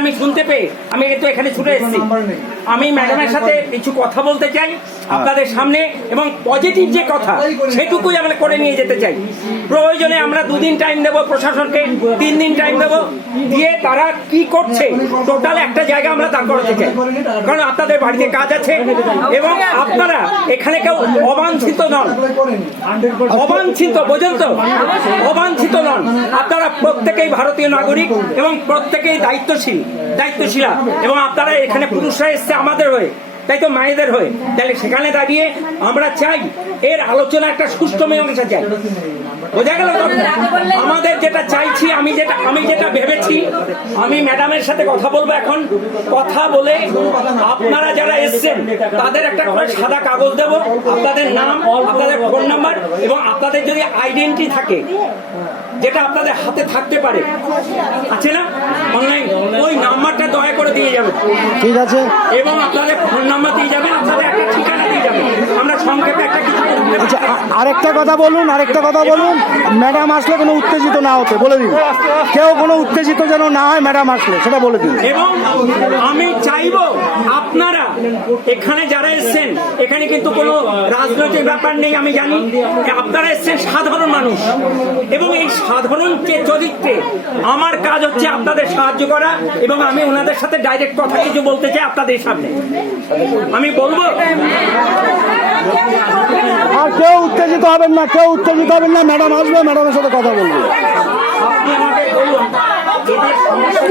আমি শুনতে পেয়ে আমি কিন্তু এখানে ছুটে এসেছি। আমি ম্যাডামের সাথে কিছু কথা বলতে চাই আপনাদের সামনে, এবং পজিটিভ যে কথা সেটুকুই আমরা করে নিয়ে যেতে চাই। প্রয়োজনে আমরা 2 দিন টাইম দেবো প্রশাসনকে, 3 দিন টাইম দেবো, দিয়ে তারা কি করছে টোটাল একটা জায়গা আমরা দাঁড় করাতে চাই। কারণ আপনাদের বাড়িতে কাজ আছে এবং আপনারা এখানে কেউ অবাঞ্ছিত নন, অবাঞ্ছিত বোঝেন তো, অবাঞ্ছিত নন। আপনারা প্রত্যেকেই ভারতীয় নাগরিক এবং প্রত্যেকেই দায়িত্বশীলা, এবং আপনারা এখানে পুরুষরা এসছে আমাদের হয়ে, তাই তো মায়েদের হয়ে। তাহলে সেখানে দাঁড়িয়ে আমরা চাই এর আলোচনা একটা সুষ্ঠু মীমাংসা চাই। বোঝা গেল? আমাদের যেটা চাইছি, আমি যেটা ভেবেছি, আমি ম্যাডামের সাথে কথা বলবো এখন। কথা বলে আপনারা যারা এসছেন তাদের একটা করে সাদা কাগজ দেবো, আপনাদের নাম, আপনাদের ফোন নাম্বার, এবং আপনাদের যদি আইডেন্টি থাকে, যেটা আপনাদের হাতে থাকতে পারে, আছে না অনলাইন, ওই নাম্বারটা দয়া করে দিয়ে যাবেন। ঠিক আছে। এবং আপনাদের ফোন নাম্বার দিয়ে যাবেন, আপনাদের একটা ঠিকানা দিয়ে যাবেন। আমরা সংক্ষেপে একটা কিছু। আচ্ছা, আরেকটা কথা বলুন, ম্যাডাম আসলে কোনো উত্তেজিত না হতে বলে দিন। কেউ কোনো উত্তেজিত যেন না হয় ম্যাডাম আসলে, সেটা বলে দিন। এবং আমি চাইবো আপনারা এখানে যারা এসছেন, এখানে কিন্তু কোনো রাজনৈতিক ব্যাপার নেই, আমি জানি। আপনারা এসছেন সাধারণ মানুষ, এবং এই সাধারণ যে চরিত্রে আমার কাজ হচ্ছে আপনাদের সাহায্য করা, এবং আমি ওনাদের সাথে ডাইরেক্ট কথা কিছু বলতে চাই আপনাদের সামনে। আমি বলবো, আর কেউ উত্তেজিত হবেন না, ম্যাডাম আসবে, ম্যাডামের সাথে কথা বলবো। আপনি আমাকে বলুন এদের সমস্যা